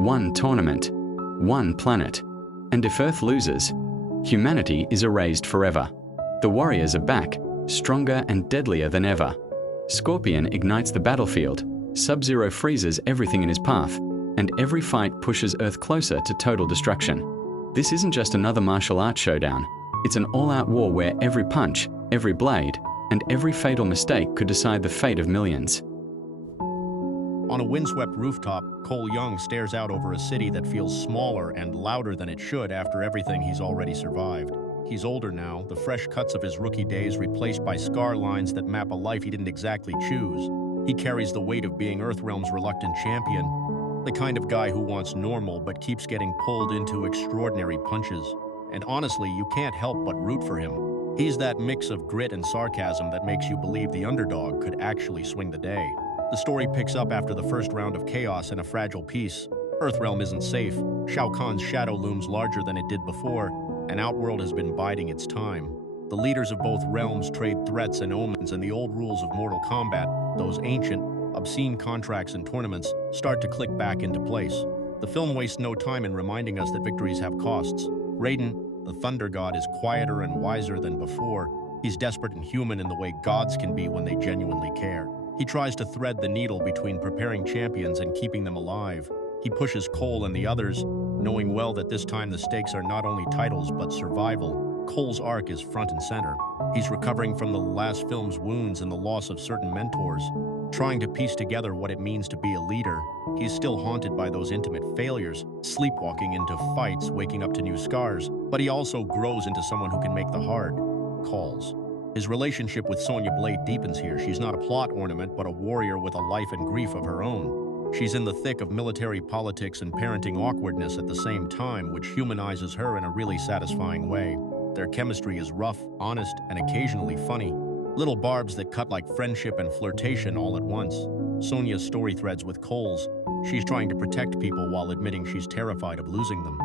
one tournament, one planet. And if Earth loses, humanity is erased forever. The warriors are back, stronger and deadlier than ever. Scorpion ignites the battlefield, Sub-Zero freezes everything in his path, and every fight pushes Earth closer to total destruction. This isn't just another martial arts showdown. It's an all-out war where every punch, every blade, and every fatal mistake could decide the fate of millions. On a windswept rooftop, Cole Young stares out over a city that feels smaller and louder than it should after everything he's already survived. He's older now, the fresh cuts of his rookie days replaced by scar lines that map a life he didn't exactly choose. He carries the weight of being Earthrealm's reluctant champion, the kind of guy who wants normal but keeps getting pulled into extraordinary punches. And honestly, you can't help but root for him. He's that mix of grit and sarcasm that makes you believe the underdog could actually swing the day. The story picks up after the first round of chaos and a fragile peace. Earthrealm isn't safe, Shao Kahn's shadow looms larger than it did before, and Outworld has been biding its time. The leaders of both realms trade threats and omens, and the old rules of Mortal Kombat, those ancient, obscene contracts and tournaments, start to click back into place. The film wastes no time in reminding us that victories have costs. Raiden, the Thunder God, is quieter and wiser than before. He's desperate and human in the way gods can be when they genuinely care. He tries to thread the needle between preparing champions and keeping them alive. He pushes Cole and the others, knowing well that this time the stakes are not only titles but survival. Cole's arc is front and center. He's recovering from the last film's wounds and the loss of certain mentors, trying to piece together what it means to be a leader. He's still haunted by those intimate failures, sleepwalking into fights, waking up to new scars, but he also grows into someone who can make the hard calls. His relationship with Sonya Blade deepens here. She's not a plot ornament, but a warrior with a life and grief of her own. She's in the thick of military politics and parenting awkwardness at the same time, which humanizes her in a really satisfying way. Their chemistry is rough, honest, and occasionally funny. Little barbs that cut like friendship and flirtation all at once. Sonya's story threads with Cole's. She's trying to protect people while admitting she's terrified of losing them.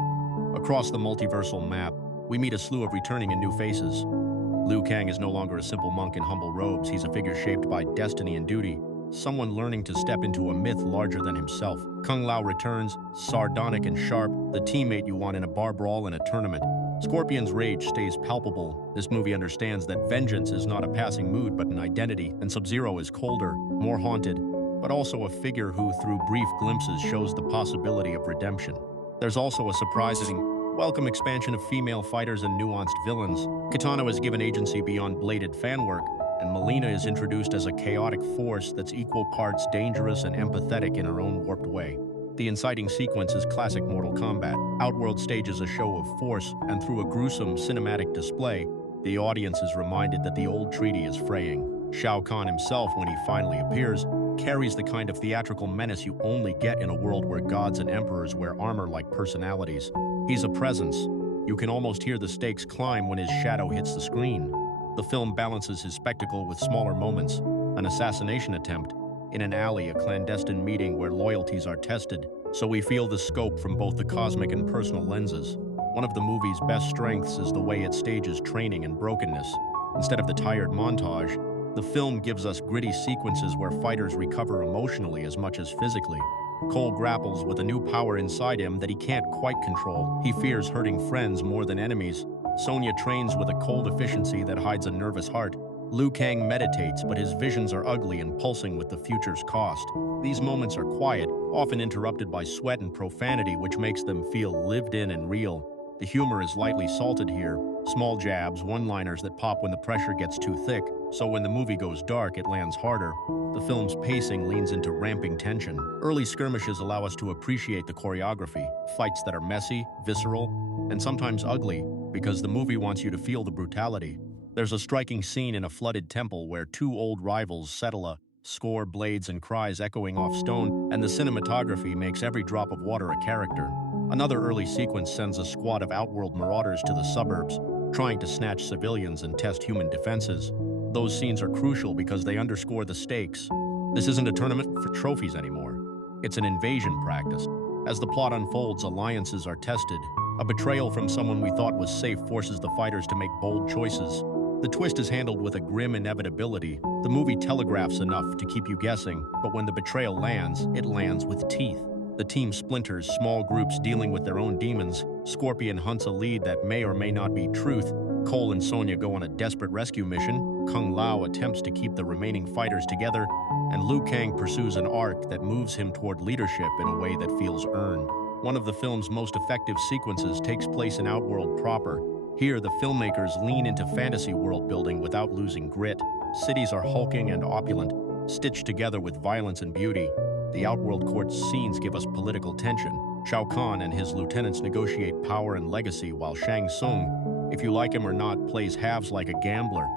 Across the multiversal map, we meet a slew of returning and new faces. Liu Kang is no longer a simple monk in humble robes. He's a figure shaped by destiny and duty, someone learning to step into a myth larger than himself. Kung Lao returns, sardonic and sharp, the teammate you want in a bar brawl in a tournament. Scorpion's rage stays palpable. This movie understands that vengeance is not a passing mood but an identity, and Sub-Zero is colder, more haunted, but also a figure who, through brief glimpses, shows the possibility of redemption. There's also a surprising, welcome expansion of female fighters and nuanced villains. Kitana is given agency beyond bladed fan work, and Melina is introduced as a chaotic force that's equal parts dangerous and empathetic in her own warped way. The inciting sequence is classic Mortal Kombat. Outworld stages a show of force, and through a gruesome cinematic display, the audience is reminded that the old treaty is fraying. Shao Kahn himself, when he finally appears, carries the kind of theatrical menace you only get in a world where gods and emperors wear armor like personalities. He's a presence. You can almost hear the stakes climb when his shadow hits the screen. The film balances his spectacle with smaller moments, an assassination attempt, in an alley, a clandestine meeting where loyalties are tested, so we feel the scope from both the cosmic and personal lenses. One of the movie's best strengths is the way it stages training and brokenness. Instead of the tired montage, the film gives us gritty sequences where fighters recover emotionally as much as physically. Cole grapples with a new power inside him that he can't quite control. He fears hurting friends more than enemies. Sonya trains with a cold efficiency that hides a nervous heart. Liu Kang meditates, but his visions are ugly and pulsing with the future's cost. These moments are quiet, often interrupted by sweat and profanity, which makes them feel lived in and real. The humor is lightly salted here, small jabs, one-liners that pop when the pressure gets too thick, so when the movie goes dark, it lands harder. The film's pacing leans into ramping tension. Early skirmishes allow us to appreciate the choreography, fights that are messy, visceral, and sometimes ugly, because the movie wants you to feel the brutality. There's a striking scene in a flooded temple where two old rivals settle a score, blades and cries echoing off stone, and the cinematography makes every drop of water a character. Another early sequence sends a squad of Outworld marauders to the suburbs, trying to snatch civilians and test human defenses. Those scenes are crucial because they underscore the stakes. This isn't a tournament for trophies anymore. It's an invasion practice. As the plot unfolds, alliances are tested. A betrayal from someone we thought was safe forces the fighters to make bold choices. The twist is handled with a grim inevitability. The movie telegraphs enough to keep you guessing, but when the betrayal lands, it lands with teeth. The team splinters, small groups dealing with their own demons. Scorpion hunts a lead that may or may not be truth. Cole and Sonya go on a desperate rescue mission. Kung Lao attempts to keep the remaining fighters together, and Liu Kang pursues an arc that moves him toward leadership in a way that feels earned. One of the film's most effective sequences takes place in Outworld proper. Here, the filmmakers lean into fantasy world building without losing grit. Cities are hulking and opulent, stitched together with violence and beauty. The Outworld court scenes give us political tension. Shao Kahn and his lieutenants negotiate power and legacy, while Shang Tsung, if you like him or not, plays halves like a gambler.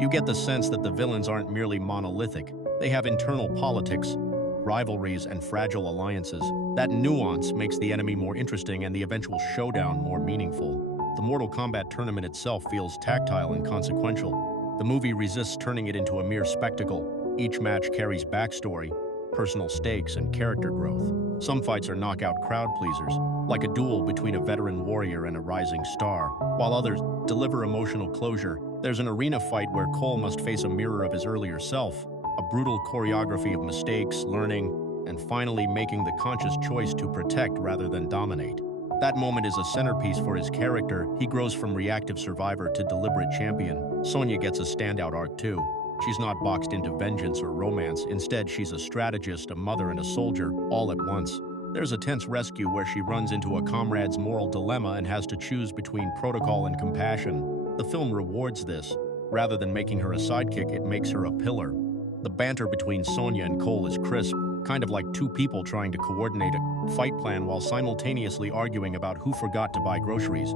You get the sense that the villains aren't merely monolithic. They have internal politics, rivalries, and fragile alliances. That nuance makes the enemy more interesting and the eventual showdown more meaningful. The Mortal Kombat tournament itself feels tactile and consequential. The movie resists turning it into a mere spectacle. Each match carries backstory, personal stakes, and character growth. Some fights are knockout crowd pleasers, like a duel between a veteran warrior and a rising star, while others deliver emotional closure. There's an arena fight where Cole must face a mirror of his earlier self, a brutal choreography of mistakes, learning, and finally making the conscious choice to protect rather than dominate. That moment is a centerpiece for his character. He grows from reactive survivor to deliberate champion. Sonya gets a standout arc too. She's not boxed into vengeance or romance. Instead, she's a strategist, a mother, and a soldier, all at once. There's a tense rescue where she runs into a comrade's moral dilemma and has to choose between protocol and compassion. The film rewards this. Rather than making her a sidekick, it makes her a pillar. The banter between Sonya and Cole is crisp, kind of like two people trying to coordinate a fight plan while simultaneously arguing about who forgot to buy groceries.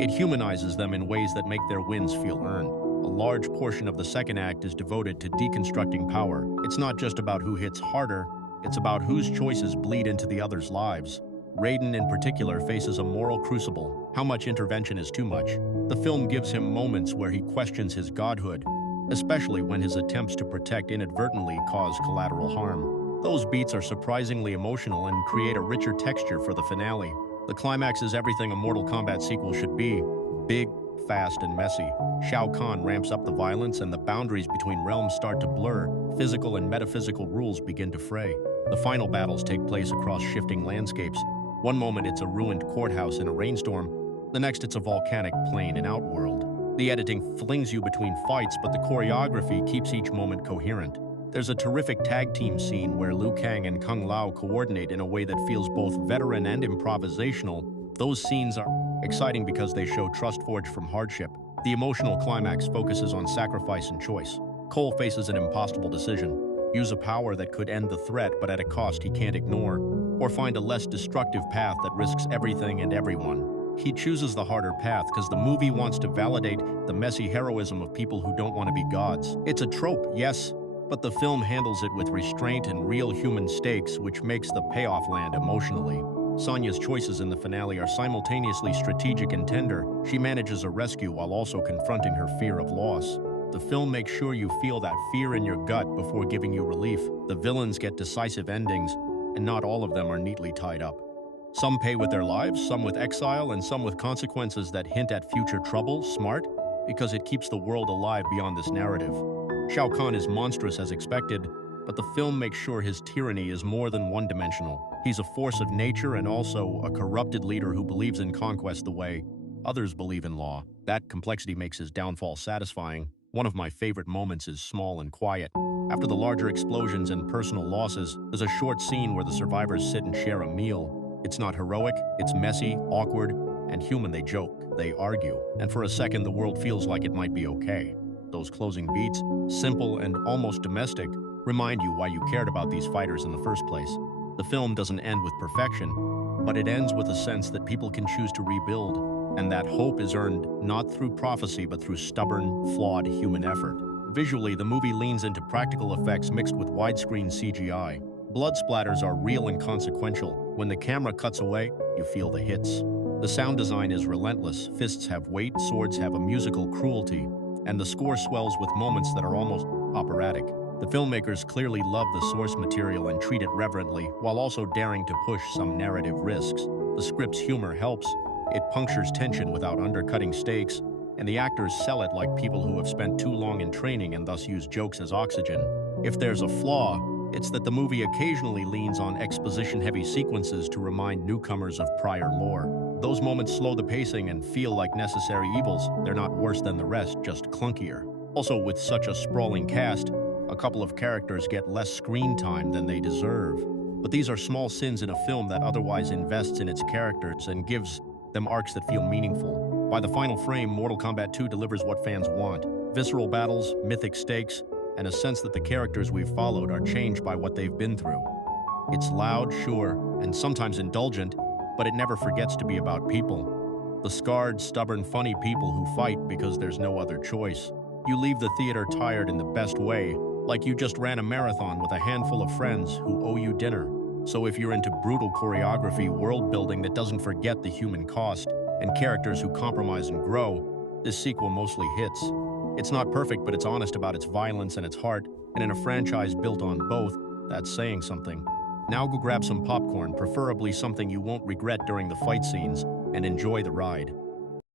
It humanizes them in ways that make their wins feel earned. A large portion of the second act is devoted to deconstructing power. It's not just about who hits harder, it's about whose choices bleed into the other's lives. Raiden in particular faces a moral crucible. How much intervention is too much? The film gives him moments where he questions his godhood, especially when his attempts to protect inadvertently cause collateral harm. Those beats are surprisingly emotional and create a richer texture for the finale. The climax is everything a Mortal Kombat sequel should be: big, fast, and messy. Shao Kahn ramps up the violence and the boundaries between realms start to blur. Physical and metaphysical rules begin to fray. The final battles take place across shifting landscapes. One moment it's a ruined courthouse in a rainstorm, the next it's a volcanic plain in Outworld. The editing flings you between fights, but the choreography keeps each moment coherent. There's a terrific tag team scene where Liu Kang and Kung Lao coordinate in a way that feels both veteran and improvisational. Those scenes are exciting because they show trust forged from hardship. The emotional climax focuses on sacrifice and choice. Cole faces an impossible decision: use a power that could end the threat but at a cost he can't ignore, or find a less destructive path that risks everything and everyone. He chooses the harder path because the movie wants to validate the messy heroism of people who don't want to be gods. It's a trope, yes, but the film handles it with restraint and real human stakes, which makes the payoff land emotionally. Sonya's choices in the finale are simultaneously strategic and tender. She manages a rescue while also confronting her fear of loss. The film makes sure you feel that fear in your gut before giving you relief. The villains get decisive endings, and not all of them are neatly tied up. Some pay with their lives, some with exile, and some with consequences that hint at future trouble. Smart, because it keeps the world alive beyond this narrative. Shao Kahn is monstrous as expected, but the film makes sure his tyranny is more than one-dimensional. He's a force of nature and also a corrupted leader who believes in conquest the way others believe in law. That complexity makes his downfall satisfying. One of my favorite moments is small and quiet. After the larger explosions and personal losses, there's a short scene where the survivors sit and share a meal. It's not heroic, it's messy, awkward, and human. They joke, they argue, and for a second the world feels like it might be okay. Those closing beats, simple and almost domestic, remind you why you cared about these fighters in the first place. The film doesn't end with perfection, but it ends with a sense that people can choose to rebuild, and that hope is earned not through prophecy but through stubborn, flawed human effort. Visually, the movie leans into practical effects mixed with widescreen CGI. Blood splatters are real and consequential. When the camera cuts away, you feel the hits. The sound design is relentless. Fists have weight, swords have a musical cruelty, and the score swells with moments that are almost operatic. The filmmakers clearly love the source material and treat it reverently, while also daring to push some narrative risks. The script's humor helps. It punctures tension without undercutting stakes, and the actors sell it like people who have spent too long in training and thus use jokes as oxygen. If there's a flaw, It's that the movie occasionally leans on exposition-heavy sequences to remind newcomers of prior lore. Those moments slow the pacing and feel like necessary evils. They're not worse than the rest, just clunkier. Also, with such a sprawling cast, a couple of characters get less screen time than they deserve. But these are small sins in a film that otherwise invests in its characters and gives them arcs that feel meaningful. By the final frame, Mortal Kombat 2 delivers what fans want: visceral battles, mythic stakes, and a sense that the characters we've followed are changed by what they've been through. It's loud, sure, and sometimes indulgent, but it never forgets to be about people. The scarred, stubborn, funny people who fight because there's no other choice. You leave the theater tired in the best way, like you just ran a marathon with a handful of friends who owe you dinner. So if you're into brutal choreography, world building that doesn't forget the human cost, and characters who compromise and grow, this sequel mostly hits. It's not perfect, but it's honest about its violence and its heart, and in a franchise built on both, that's saying something. Now go grab some popcorn, preferably something you won't regret during the fight scenes, and enjoy the ride.